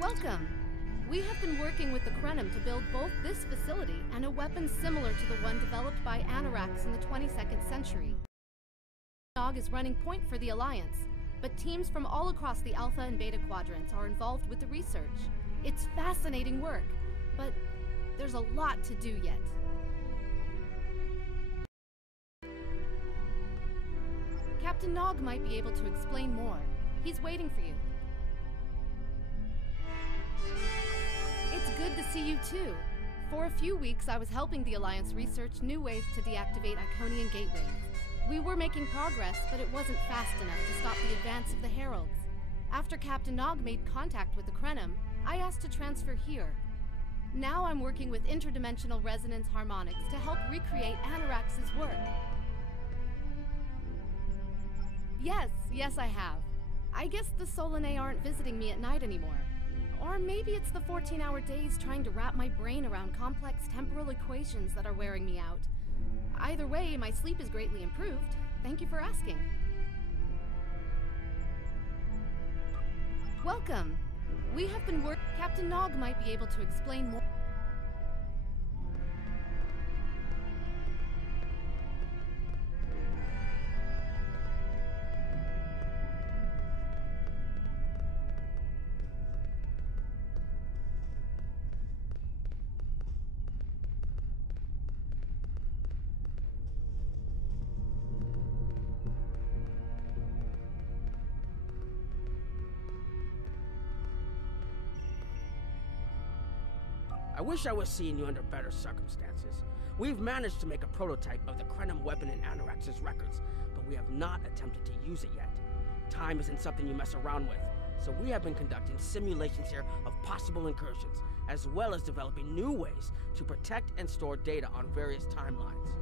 Welcome! We have been working with the Krenim to build both this facility and a weapon similar to the one developed by Anoraks in the 22nd century. Nog is running point for the Alliance, but teams from all across the Alpha and Beta quadrants are involved with the research. It's fascinating work, but there's a lot to do yet. Captain Nog might be able to explain more. He's waiting for you. It's good to see you too. For a few weeks, I was helping the Alliance research new ways to deactivate Iconian gateways. We were making progress, but it wasn't fast enough to stop the advance of the Heralds. After Captain Nog made contact with the Krenim, I asked to transfer here. Now I'm working with interdimensional resonance harmonics to help recreate Anoraks' work. Yes, I have. I guess the Solanae aren't visiting me at night anymore. Or maybe it's the 14-hour days trying to wrap my brain around complex temporal equations that are wearing me out. Either way, my sleep is greatly improved. Thank you for asking. Welcome. We have been working. Captain Nog might be able to explain more. I wish I was seeing you under better circumstances. We've managed to make a prototype of the Krenim weapon in Anoraks' records, but we have not attempted to use it yet. Time isn't something you mess around with, so we have been conducting simulations here of possible incursions, as well as developing new ways to protect and store data on various timelines.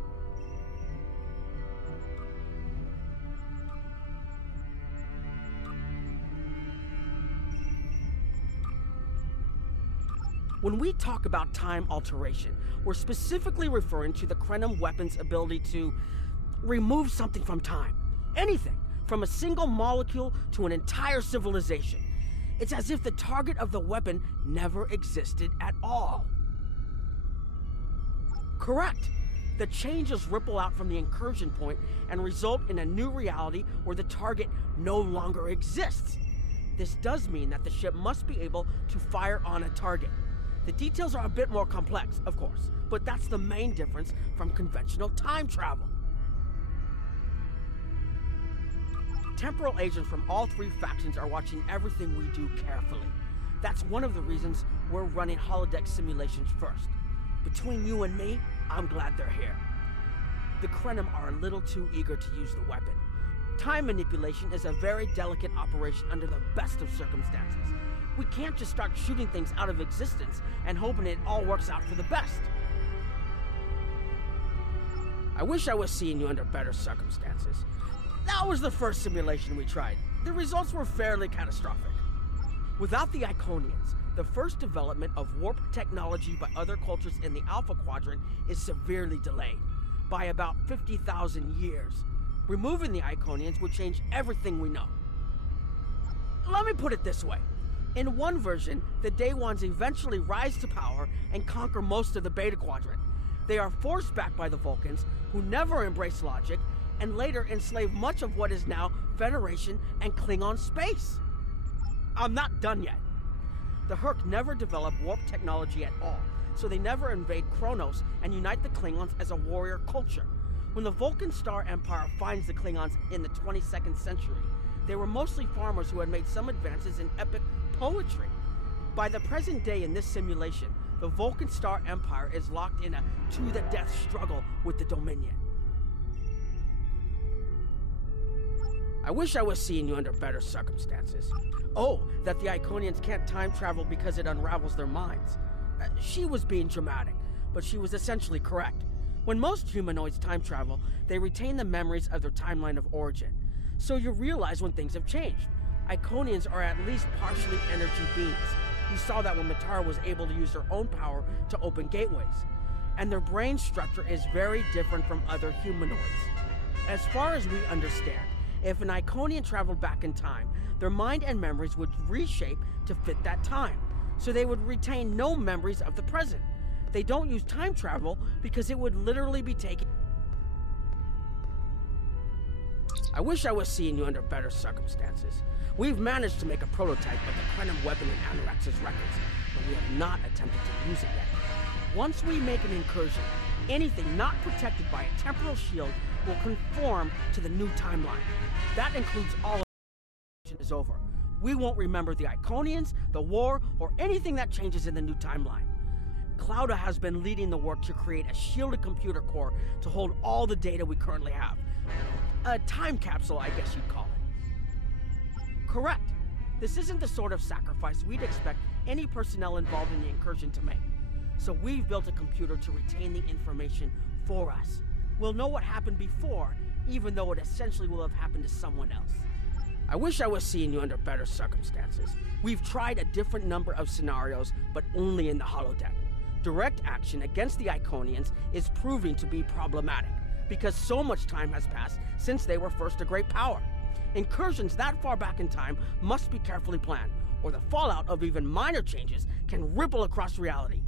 When we talk about time alteration, we're specifically referring to the Krenim weapon's ability to remove something from time. Anything, from a single molecule to an entire civilization. It's as if the target of the weapon never existed at all. Correct. The changes ripple out from the incursion point and result in a new reality where the target no longer exists. This does mean that the ship must be able to fire on a target. The details are a bit more complex, of course, but that's the main difference from conventional time travel. Temporal agents from all three factions are watching everything we do carefully. That's one of the reasons we're running holodeck simulations first. Between you and me, I'm glad they're here. The Krenim are a little too eager to use the weapon. Time manipulation is a very delicate operation under the best of circumstances. We can't just start shooting things out of existence and hoping it all works out for the best. I wish I was seeing you under better circumstances. That was the first simulation we tried. The results were fairly catastrophic. Without the Iconians, the first development of warp technology by other cultures in the Alpha Quadrant is severely delayed, by about 50,000 years. Removing the Iconians would change everything we know. Let me put it this way. In one version, the Day Ones eventually rise to power and conquer most of the Beta Quadrant. They are forced back by the Vulcans, who never embrace logic, and later enslave much of what is now Federation and Klingon space. I'm not done yet. The Herc never developed warp technology at all, so they never invade Kronos and unite the Klingons as a warrior culture. When the Vulcan Star Empire finds the Klingons in the 22nd century, they were mostly farmers who had made some advances in epic poetry. By the present day in this simulation, the Vulcan Star Empire is locked in a to-the-death struggle with the Dominion. I wish I was seeing you under better circumstances. Oh, that the Iconians can't time travel because it unravels their minds. She was being dramatic, but she was essentially correct. When most humanoids time travel, they retain the memories of their timeline of origin. So you realize when things have changed. Iconians are at least partially energy beings. You saw that when Matara was able to use her own power to open gateways. And their brain structure is very different from other humanoids. As far as we understand, if an Iconian traveled back in time, their mind and memories would reshape to fit that time. so they would retain no memories of the present. They don't use time travel because it would literally be taken. I wish I was seeing you under better circumstances. We've managed to make a prototype of the quantum weapon in Anorax's records, but we have not attempted to use it yet. Once we make an incursion, anything not protected by a temporal shield will conform to the new timeline. That includes all of it is over. We won't remember the Iconians, the war, or anything that changes in the new timeline. Clouda has been leading the work to create a shielded computer core to hold all the data we currently have. A time capsule, I guess you'd call it. Correct. This isn't the sort of sacrifice we'd expect any personnel involved in the incursion to make. So we've built a computer to retain the information for us. We'll know what happened before, even though it essentially will have happened to someone else. I wish I was seeing you under better circumstances. We've tried a different number of scenarios, but only in the holodeck. Direct action against the Iconians is proving to be problematic, because so much time has passed since they were first a great power. Incursions that far back in time must be carefully planned, or the fallout of even minor changes can ripple across reality.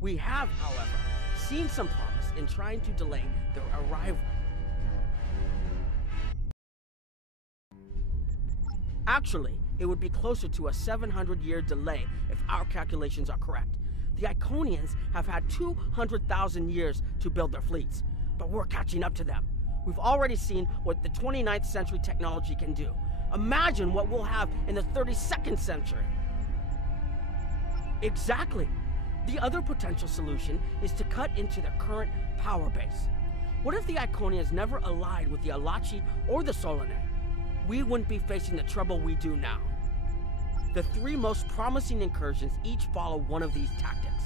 We have, however, seen some promise in trying to delay their arrival. Actually, it would be closer to a 700-year delay if our calculations are correct. The Iconians have had 200,000 years to build their fleets, but we're catching up to them. We've already seen what the 29th century technology can do. Imagine what we'll have in the 32nd century. Exactly. The other potential solution is to cut into their current power base. What if the Iconians never allied with the Alachi or the Solanae? We wouldn't be facing the trouble we do now. The three most promising incursions each follow one of these tactics.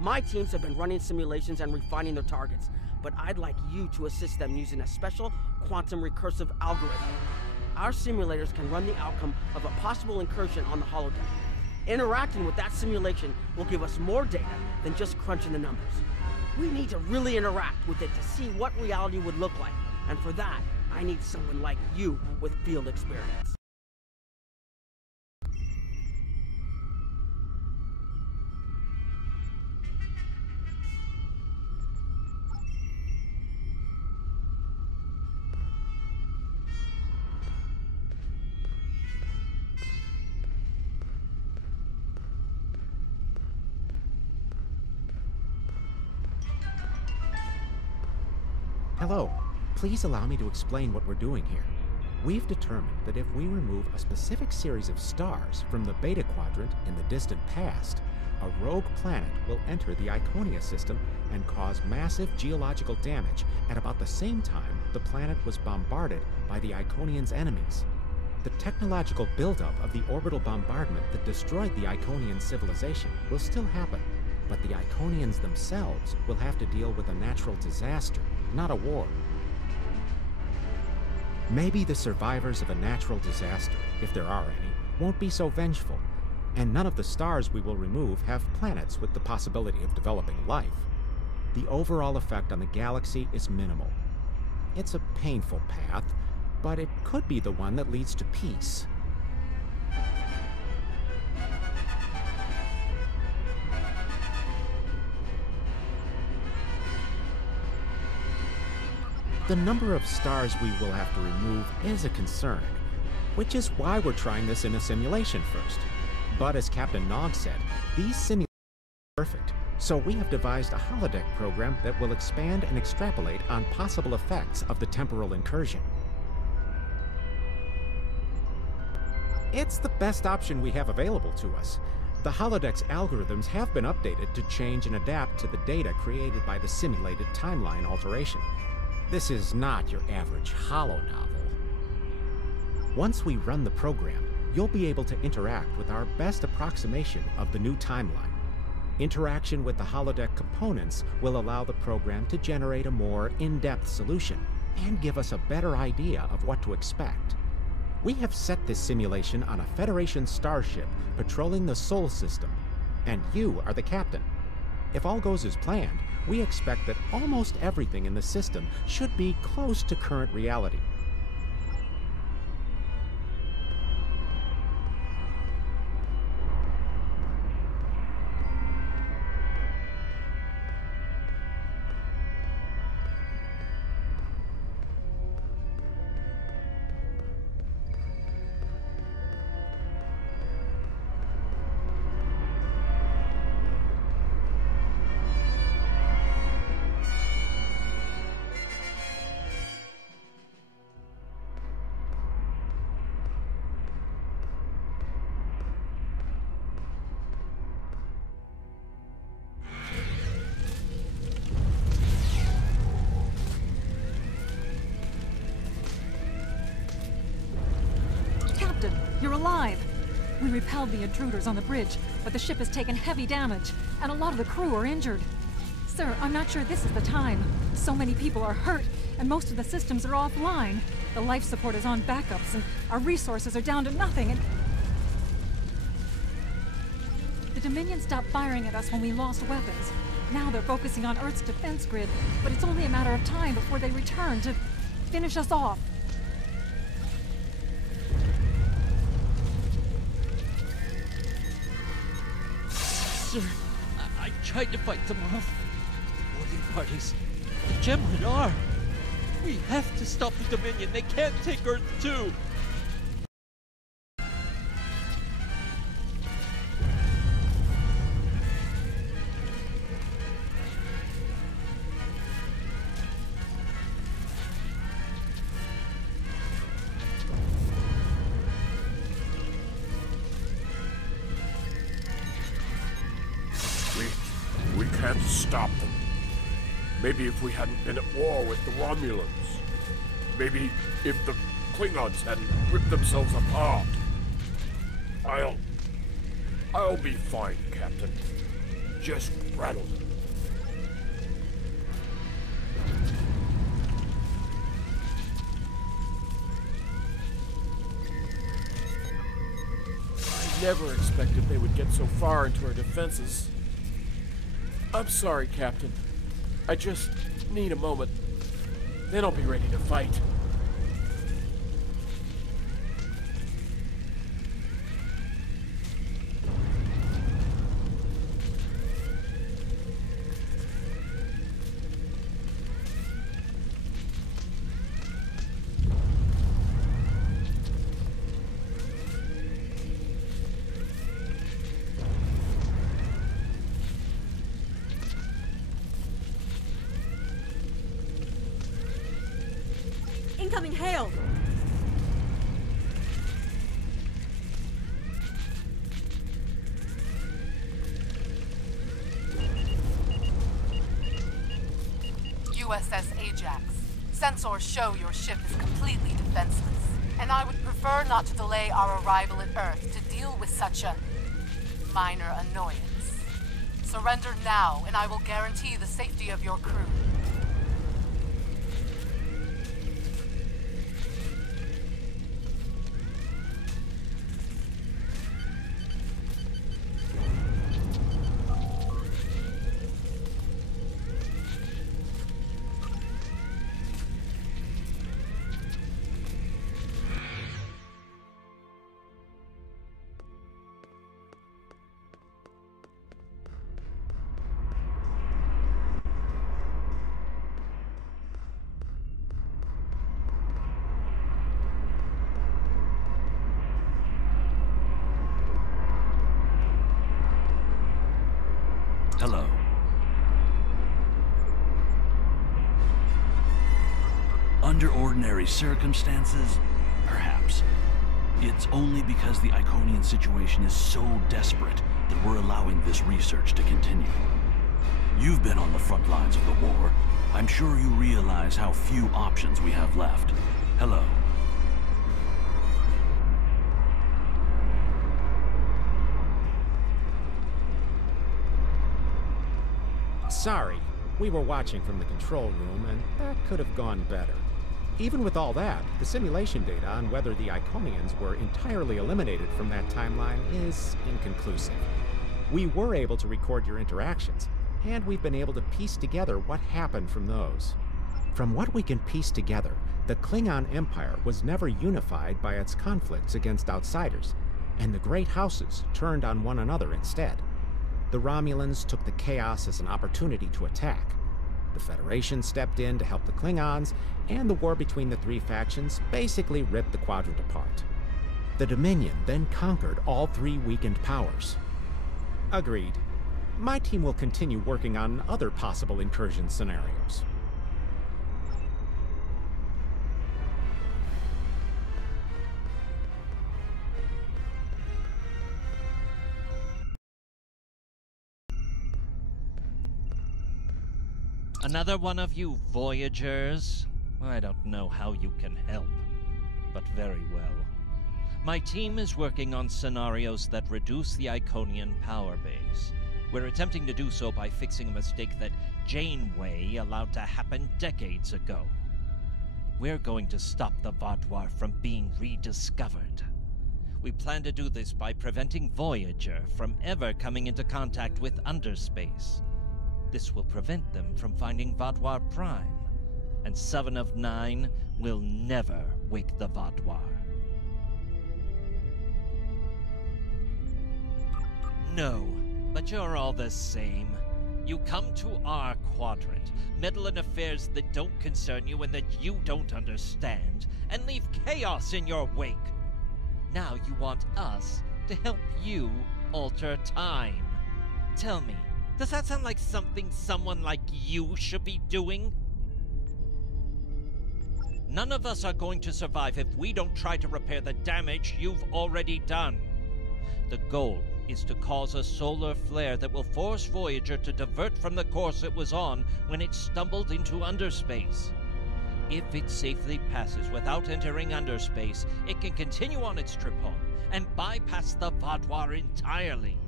My teams have been running simulations and refining their targets, but I'd like you to assist them using a special quantum recursive algorithm. Our simulators can run the outcome of a possible incursion on the holodeck. Interacting with that simulation will give us more data than just crunching the numbers. We need to really interact with it to see what reality would look like, and for that, I need someone like you with field experience. Hello. Please allow me to explain what we're doing here. We've determined that if we remove a specific series of stars from the Beta Quadrant in the distant past, a rogue planet will enter the Iconia system and cause massive geological damage at about the same time the planet was bombarded by the Iconians' enemies. The technological buildup of the orbital bombardment that destroyed the Iconian civilization will still happen, but the Iconians themselves will have to deal with a natural disaster, not a war. Maybe the survivors of a natural disaster, if there are any, won't be so vengeful, and none of the stars we will remove have planets with the possibility of developing life. The overall effect on the galaxy is minimal. It's a painful path, but it could be the one that leads to peace. The number of stars we will have to remove is a concern, which is why we're trying this in a simulation first. But as Captain Nog said, these simulations are perfect, so we have devised a holodeck program that will expand and extrapolate on possible effects of the temporal incursion. It's the best option we have available to us. The holodeck's algorithms have been updated to change and adapt to the data created by the simulated timeline alteration. This is not your average holo novel. Once we run the program, you'll be able to interact with our best approximation of the new timeline. Interaction with the holodeck components will allow the program to generate a more in-depth solution and give us a better idea of what to expect. We have set this simulation on a Federation starship patrolling the Sol system, and you are the captain. If all goes as planned, we expect that almost everything in the system should be close to current reality. repelled the intruders on the bridge, but the ship has taken heavy damage, and a lot of the crew are injured. Sir, I'm not sure this is the time. So many people are hurt, and most of the systems are offline. The life support is on backups, and our resources are down to nothing, and... The Dominion stopped firing at us when we lost weapons. Now they're focusing on Earth's defense grid, but it's only a matter of time before they return to finish us off. Sir, I tried to fight them off. Boarding parties. Gemlin are. We have to stop the Dominion. They can't take Earth too. We can't stop them. Maybe if we hadn't been at war with the Romulans. Maybe if the Klingons hadn't ripped themselves apart. I'll be fine, Captain. Just rattle them. I never expected they would get so far into our defenses. I'm sorry, Captain. I just need a moment. Then I'll be ready to fight. Incoming hail! USS Ajax. Sensors show your ship is completely defenseless, and I would prefer not to delay our arrival at Earth to deal with such a minor annoyance. Surrender now, and I will guarantee the safety of your crew. Hello. Under ordinary circumstances, perhaps. It's only because the Iconian situation is so desperate that we're allowing this research to continue. You've been on the front lines of the war. I'm sure you realize how few options we have left. Hello. Sorry, we were watching from the control room, and that could have gone better. Even with all that, the simulation data on whether the Iconians were entirely eliminated from that timeline is inconclusive. We were able to record your interactions, and we've been able to piece together what happened from those. From what we can piece together, the Klingon Empire was never unified by its conflicts against outsiders, and the great houses turned on one another instead. The Romulans took the chaos as an opportunity to attack. The Federation stepped in to help the Klingons, and the war between the three factions basically ripped the quadrant apart. The Dominion then conquered all three weakened powers. Agreed. My team will continue working on other possible incursion scenarios. Another one of you Voyagers? I don't know how you can help, but very well. My team is working on scenarios that reduce the Iconian power base. We're attempting to do so by fixing a mistake that Janeway allowed to happen decades ago. We're going to stop the Vaadwaur from being rediscovered. We plan to do this by preventing Voyager from ever coming into contact with underspace. This will prevent them from finding Vaadwaur Prime, and 7 of 9 will never wake the Vaadwaur. No, but you're all the same. You come to our quadrant, meddle in affairs that don't concern you and that you don't understand, and leave chaos in your wake. Now you want us to help you alter time. Tell me, does that sound like something someone like you should be doing? None of us are going to survive if we don't try to repair the damage you've already done. The goal is to cause a solar flare that will force Voyager to divert from the course it was on when it stumbled into underspace. If it safely passes without entering underspace, it can continue on its trip home and bypass the Vaadwaur entirely.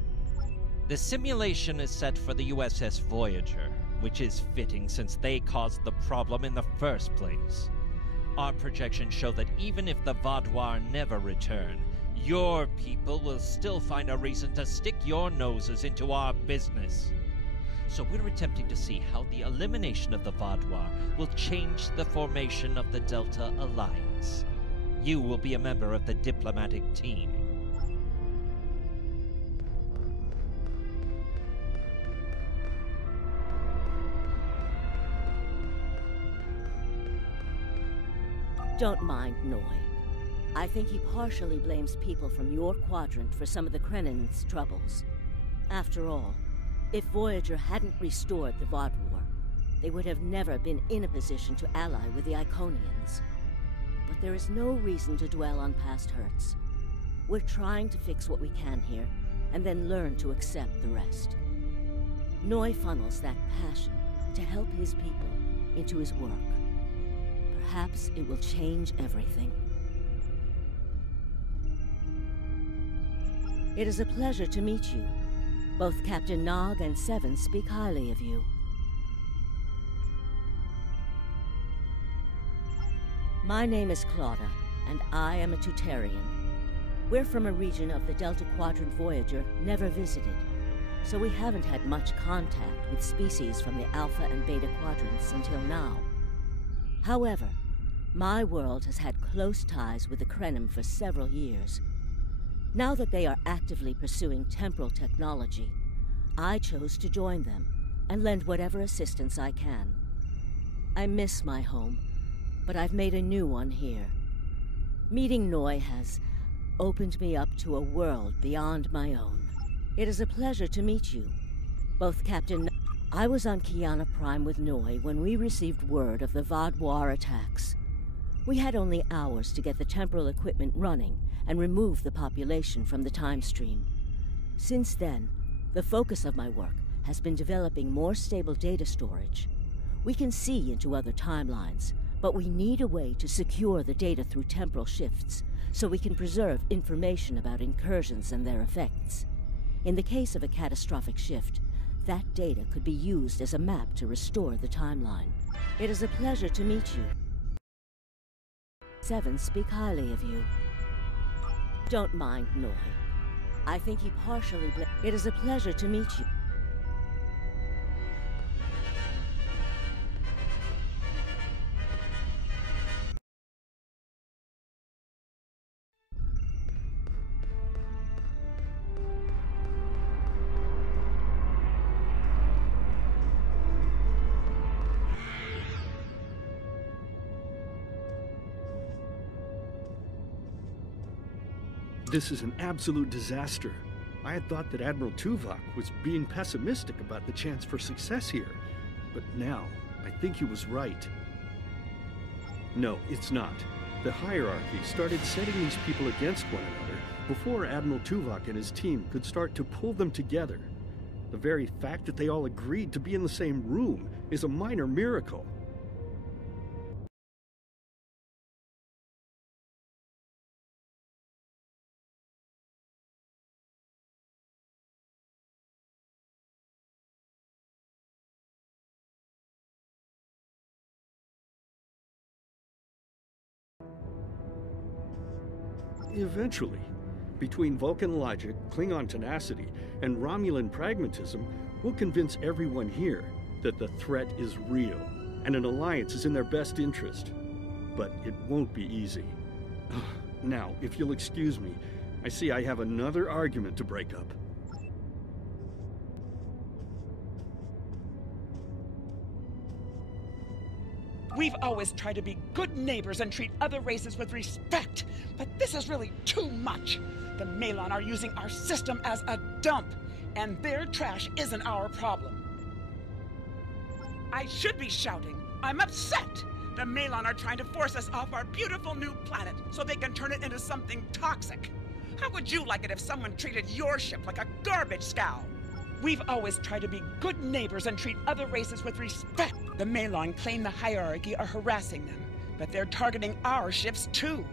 The simulation is set for the USS Voyager, which is fitting since they caused the problem in the first place. Our projections show that even if the Vaadwaur never return, your people will still find a reason to stick your noses into our business. So we're attempting to see how the elimination of the Vaadwaur will change the formation of the Delta Alliance. You will be a member of the diplomatic team. Don't mind Noy. I think he partially blames people from your quadrant for some of the Krennin's troubles. After all, if Voyager hadn't restored the Vaadwaur, they would have never been in a position to ally with the Iconians. But there is no reason to dwell on past hurts. We're trying to fix what we can here, and then learn to accept the rest. Noy funnels that passion to help his people into his work. Perhaps it will change everything. It is a pleasure to meet you. Both Captain Nog and Seven speak highly of you. My name is Claudia, and I am a Tutarian. We're from a region of the Delta Quadrant Voyager never visited, so we haven't had much contact with species from the Alpha and Beta quadrants until now. However, my world has had close ties with the Krenim for several years. Now that they are actively pursuing temporal technology, I chose to join them and lend whatever assistance I can. I miss my home, but I've made a new one here. Meeting Noy has opened me up to a world beyond my own. It is a pleasure to meet you, both Captain... I was on Kiana Prime with Noy when we received word of the Vaadwaur attacks. We had only hours to get the temporal equipment running and remove the population from the time stream. Since then, the focus of my work has been developing more stable data storage. We can see into other timelines, but we need a way to secure the data through temporal shifts, so we can preserve information about incursions and their effects. In the case of a catastrophic shift, that data could be used as a map to restore the timeline. It is a pleasure to meet you. Seven speak highly of you. Don't mind Noy. I think he partially It is a pleasure to meet you. This is an absolute disaster. I had thought that Admiral Tuvok was being pessimistic about the chance for success here, but now I think he was right. No, it's not. The hierarchy started setting these people against one another before Admiral Tuvok and his team could start to pull them together. The very fact that they all agreed to be in the same room is a minor miracle. Eventually. Between Vulcan logic, Klingon tenacity, and Romulan pragmatism, we'll convince everyone here that the threat is real, and an alliance is in their best interest. But it won't be easy. Now, if you'll excuse me, I see I have another argument to break up. We've always tried to be good neighbors and treat other races with respect, but this is really too much. The Malon are using our system as a dump, and their trash isn't our problem. I should be shouting. I'm upset. The Malon are trying to force us off our beautiful new planet so they can turn it into something toxic. How would you like it if someone treated your ship like a garbage scow? We've always tried to be good neighbors and treat other races with respect. The Malon claim the hierarchy are harassing them, but they're targeting our ships too.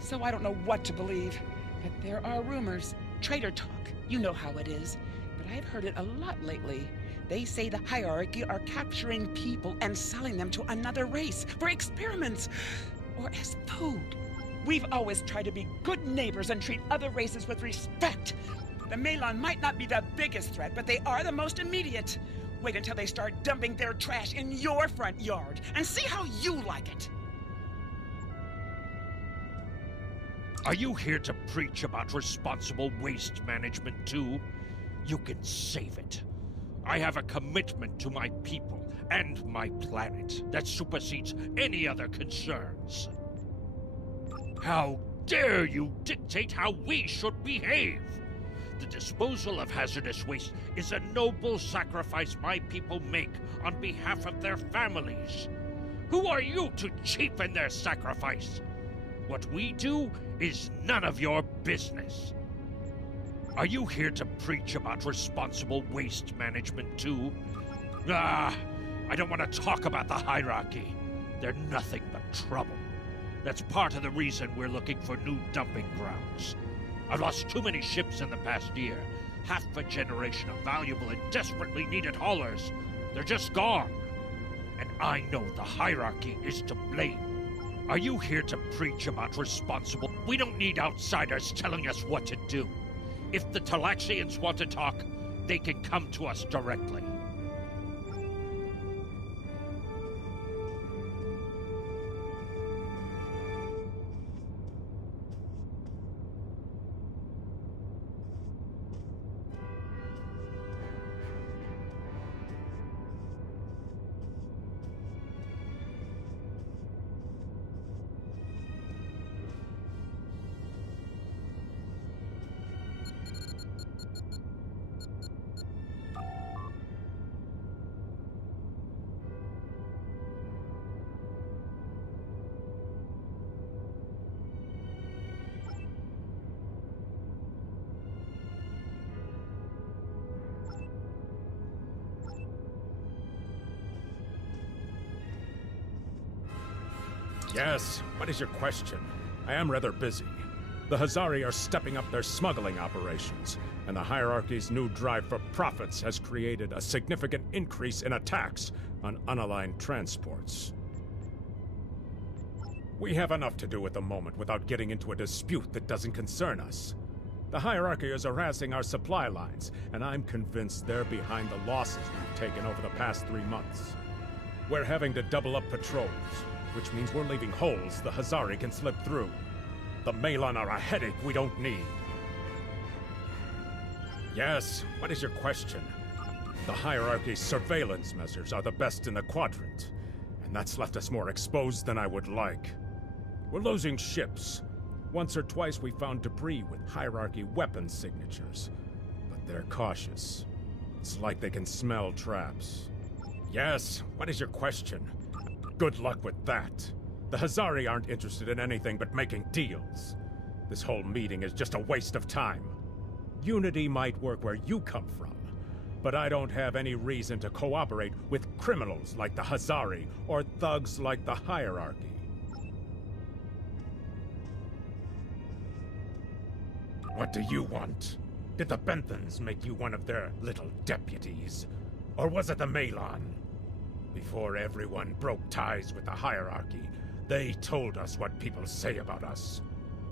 So I don't know what to believe. But there are rumors, traitor talk, you know how it is. But I've heard it a lot lately. They say the hierarchy are capturing people and selling them to another race for experiments or as food. We've always tried to be good neighbors and treat other races with respect. The Malon might not be the biggest threat, but they are the most immediate. Wait until they start dumping their trash in your front yard and see how you like it. Are you here to preach about responsible waste management too? You can save it. I have a commitment to my people and my planet that supersedes any other concerns. How dare you dictate how we should behave? The disposal of hazardous waste is a noble sacrifice my people make on behalf of their families. Who are you to cheapen their sacrifice? What we do is none of your business. Are you here to preach about responsible waste management too? I don't want to talk about the hierarchy. They're nothing but trouble. That's part of the reason we're looking for new dumping grounds. I've lost too many ships in the past year. Half a generation of valuable and desperately needed haulers. They're just gone. And I know the hierarchy is to blame. Are you here to preach about responsible? We don't need outsiders telling us what to do. If the Talaxians want to talk, they can come to us directly. Yes, what is your question? I am rather busy. The Hazari are stepping up their smuggling operations, and the hierarchy's new drive for profits has created a significant increase in attacks on unaligned transports. We have enough to do at the moment without getting into a dispute that doesn't concern us. The hierarchy is harassing our supply lines, and I'm convinced they're behind the losses we've taken over the past 3 months. We're having to double up patrols, which means we're leaving holes the Hazari can slip through. The Malon are a headache we don't need. Yes, what is your question? The hierarchy's surveillance measures are the best in the quadrant, and that's left us more exposed than I would like. We're losing ships. Once or twice we found debris with hierarchy weapon signatures, but they're cautious. It's like they can smell traps. Yes, what is your question? Good luck with that. The Hazari aren't interested in anything but making deals. This whole meeting is just a waste of time. Unity might work where you come from, but I don't have any reason to cooperate with criminals like the Hazari or thugs like the hierarchy. What do you want? Did the Benthans make you one of their little deputies? Or was it the Malon? Before everyone broke ties with the hierarchy, they told us what people say about us.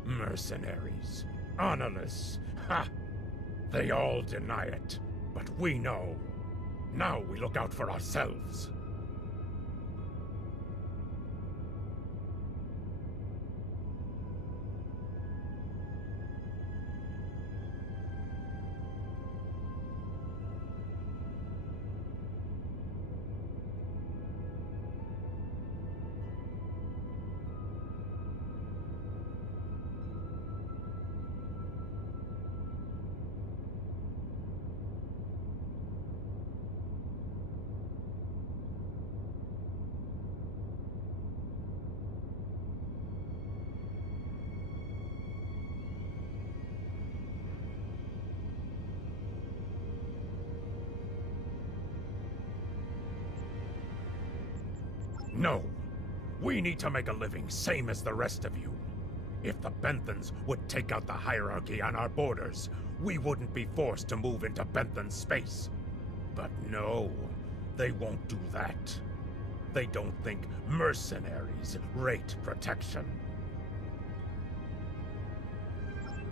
Mercenaries. Honorless. Ha! They all deny it. But we know. Now we look out for ourselves. No. We need to make a living, same as the rest of you. If the Benthans would take out the hierarchy on our borders, we wouldn't be forced to move into Benthan space. But no, they won't do that. They don't think mercenaries rate protection.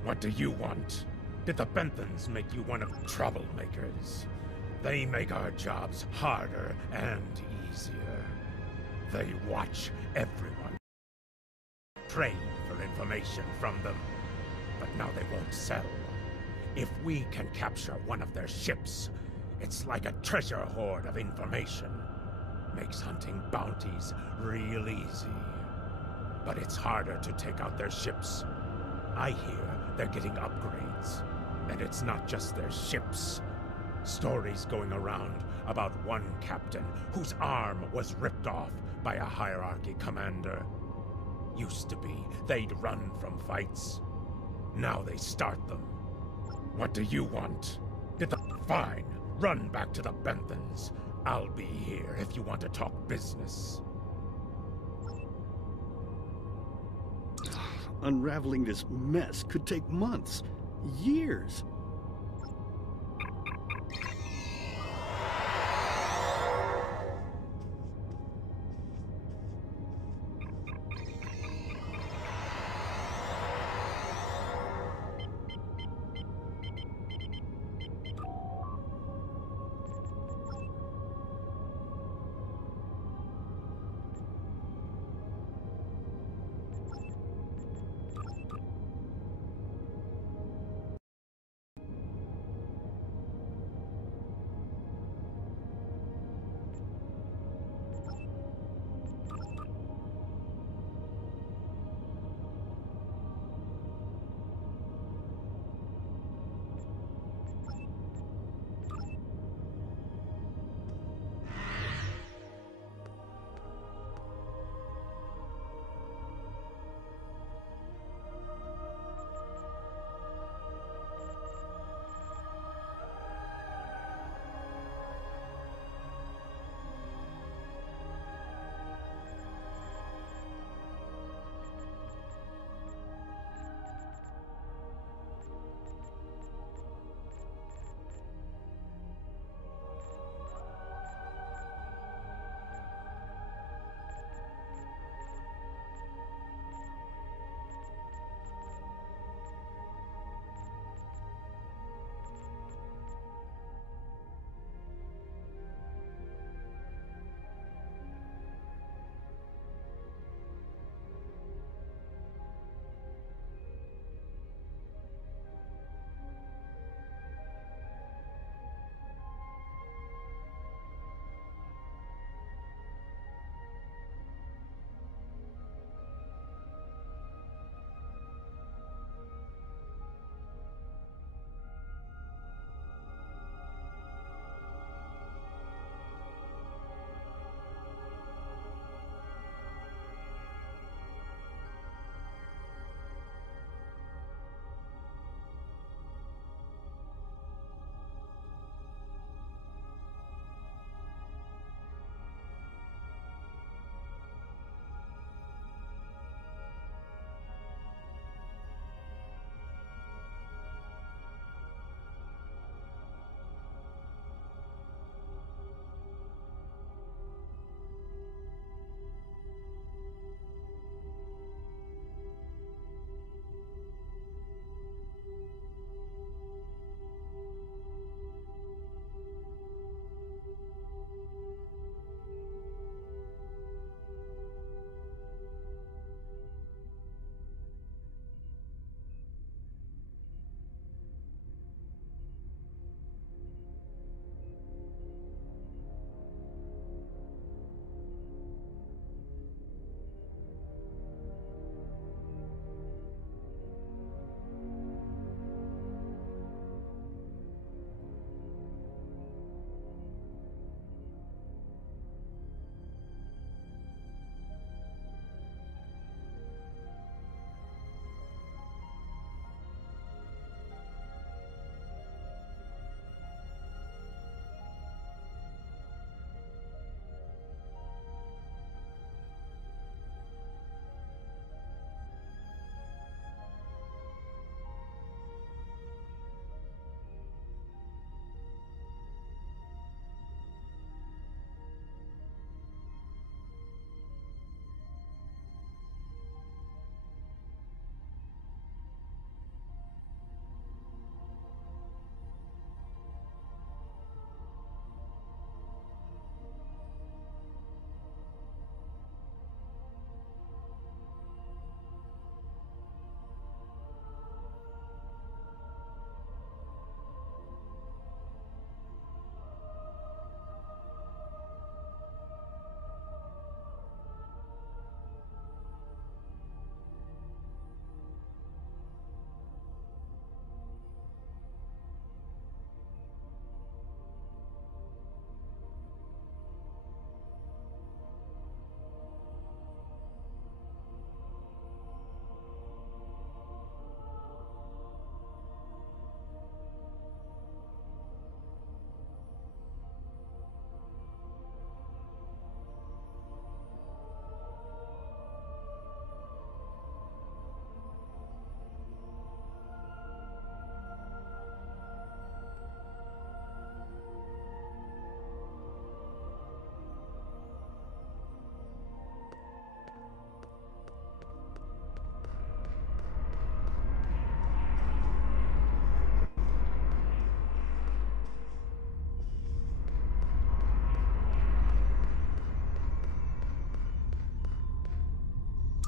What do you want? Did the Benthans make you one of troublemakers? They make our jobs harder and easier. They watch everyone, trade for information from them, but now they won't sell. If we can capture one of their ships, it's like a treasure hoard of information. Makes hunting bounties real easy. But it's harder to take out their ships. I hear they're getting upgrades, and it's not just their ships. Stories going around about one captain whose arm was ripped off by a hierarchy commander. Used to be, they'd run from fights. Now they start them. What do you want? Fine, run back to the Benthans. I'll be here if you want to talk business. Unraveling this mess could take months, years.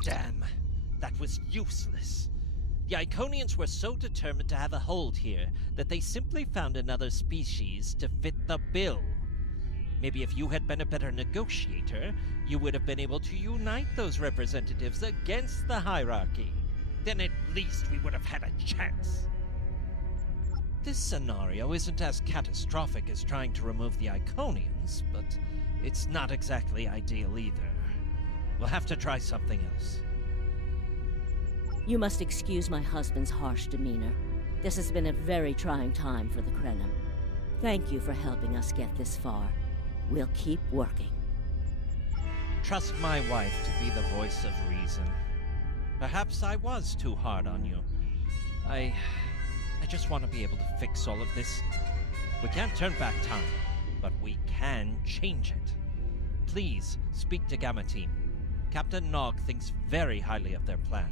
Damn, that was useless. The Iconians were so determined to have a hold here that they simply found another species to fit the bill. Maybe if you had been a better negotiator, you would have been able to unite those representatives against the hierarchy. Then at least we would have had a chance. This scenario isn't as catastrophic as trying to remove the Iconians, but it's not exactly ideal either. We'll have to try something else. You must excuse my husband's harsh demeanor. This has been a very trying time for the Krenim. Thank you for helping us get this far. We'll keep working. Trust my wife to be the voice of reason. Perhaps I was too hard on you. I just want to be able to fix all of this. We can't turn back time, but we can change it. Please speak to Gamma Team. Captain Nog thinks very highly of their plan.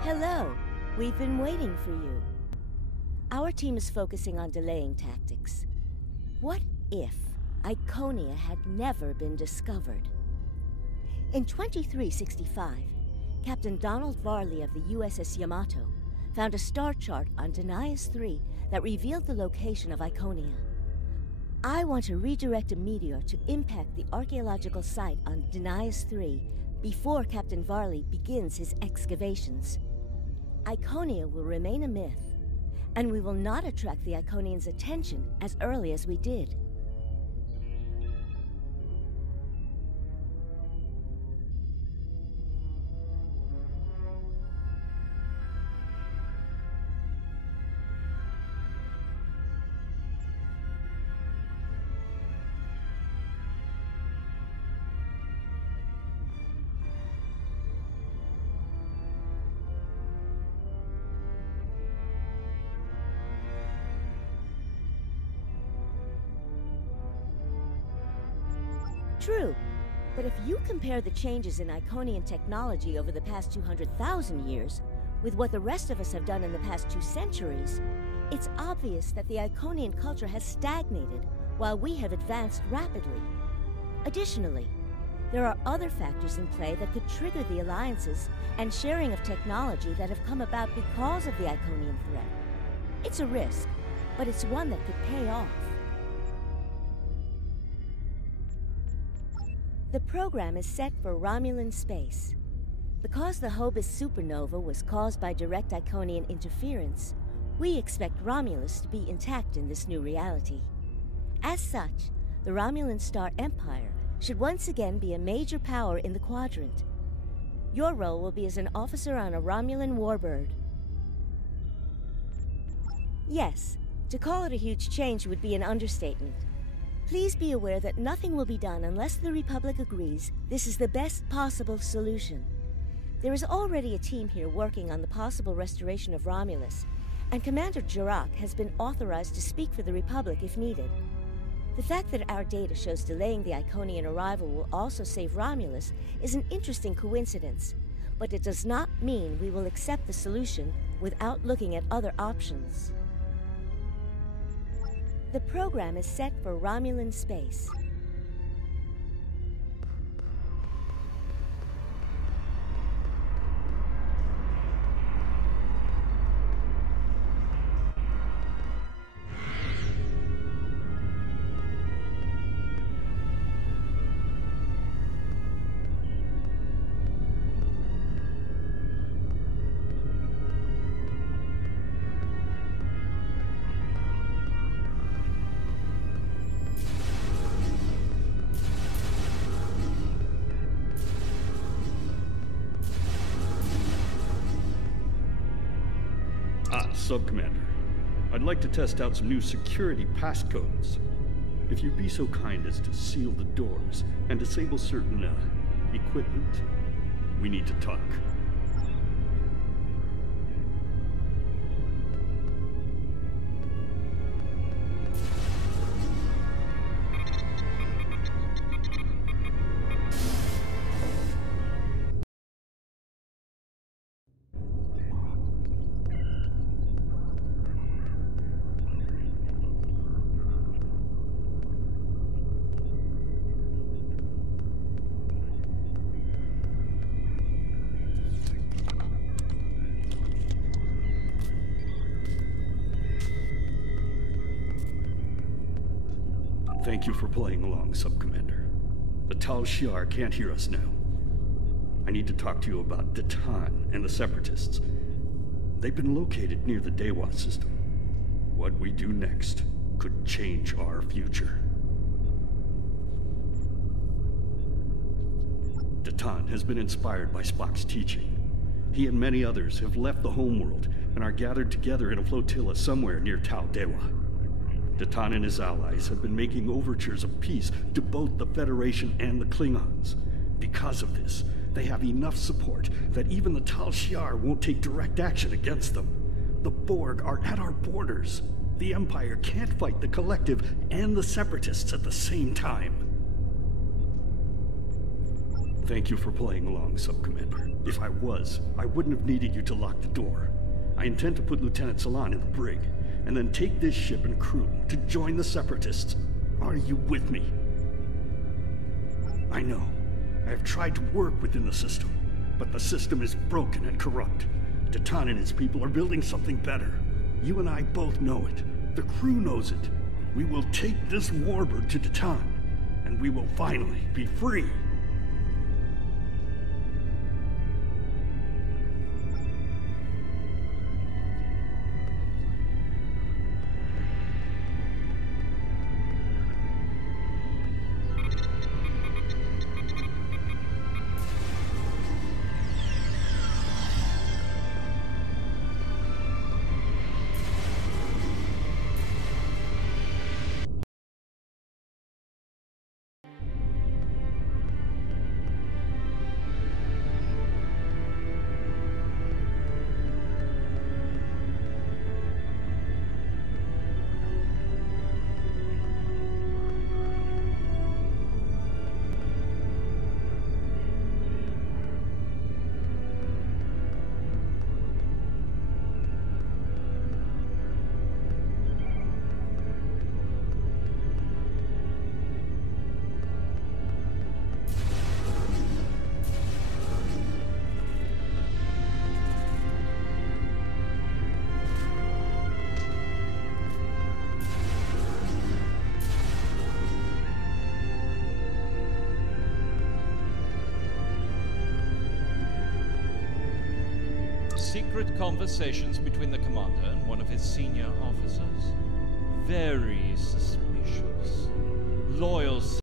Hello. We've been waiting for you. Our team is focusing on delaying tactics. What if Iconia had never been discovered? In 2365, Captain Donald Varley of the USS Yamato found a star chart on Denias 3 that revealed the location of Iconia. I want to redirect a meteor to impact the archaeological site on Denias 3 before Captain Varley begins his excavations. Iconia will remain a myth, and we will not attract the Iconians' attention as early as we did. True, but if you compare the changes in Iconian technology over the past 200,000 years with what the rest of us have done in the past 2 centuries, it's obvious that the Iconian culture has stagnated while we have advanced rapidly. Additionally, there are other factors in play that could trigger the alliances and sharing of technology that have come about because of the Iconian threat. It's a risk, but it's one that could pay off. The program is set for Romulan space. Because the Hobus supernova was caused by direct Iconian interference, we expect Romulus to be intact in this new reality. As such, the Romulan Star Empire should once again be a major power in the quadrant. Your role will be as an officer on a Romulan warbird. Yes, to call it a huge change would be an understatement. Please be aware that nothing will be done unless the Republic agrees this is the best possible solution. There is already a team here working on the possible restoration of Romulus, and Commander Jirak has been authorized to speak for the Republic if needed. The fact that our data shows delaying the Iconian arrival will also save Romulus is an interesting coincidence, but it does not mean we will accept the solution without looking at other options. The program is set for Romulan space. Sub-Commander, I'd like to test out some new security passcodes. If you'd be so kind as to seal the doors and disable certain, equipment, we need to talk. Thank you for playing along, Sub-Commander. The Tal Shiar can't hear us now. I need to talk to you about Datan and the Separatists. They've been located near the Dewa system. What we do next could change our future. Datan has been inspired by Spock's teaching. He and many others have left the homeworld and are gathered together in a flotilla somewhere near Tal Dewa. Datan and his allies have been making overtures of peace to both the Federation and the Klingons. Because of this, they have enough support that even the Tal Shiar won't take direct action against them. The Borg are at our borders. The Empire can't fight the Collective and the Separatists at the same time. Thank you for playing along, Sub-Commander. If I was, I wouldn't have needed you to lock the door. I intend to put Lieutenant Salan in the brig, and then take this ship and crew to join the Separatists. Are you with me? I know. I have tried to work within the system, but the system is broken and corrupt. Datan and his people are building something better. You and I both know it. The crew knows it. We will take this warbird to Datan, and we will finally be free. Secret conversations between the commander and one of his senior officers. Very suspicious. Loyal